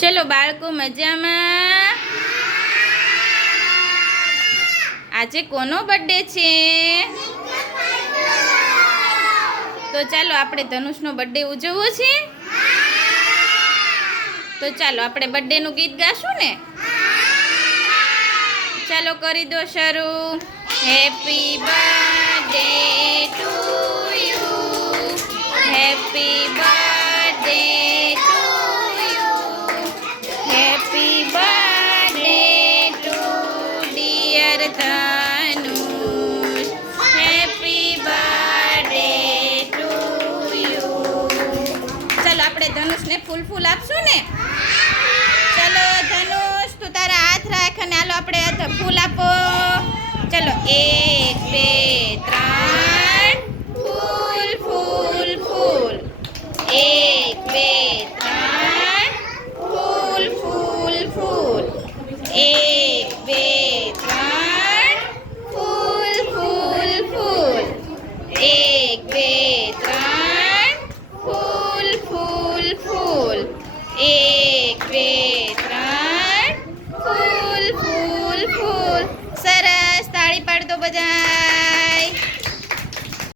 ચલો બાળકો મજામાં? આજે કોનો બર્થડે છે? તો ચાલો આપણે ધનુષનો બર્થડે ઉજવવો છે. તો ચાલો આપણે બર્થડેનું ગીત ગાશું ને. ચાલો કરી દો શરૂ. Happy birthday to you, happy birthday to you, happy birthday to dear Dhanush, happy birthday to you. ચાલો આપણે ધનુષને ફૂલ આપશું ને. ચલો ધનુષ તું તારા હાથ રાખ અને હાલો આપણે ફૂલ આપો. ચલો 1 2 3 ફૂલ ફૂલ ફૂલ. 1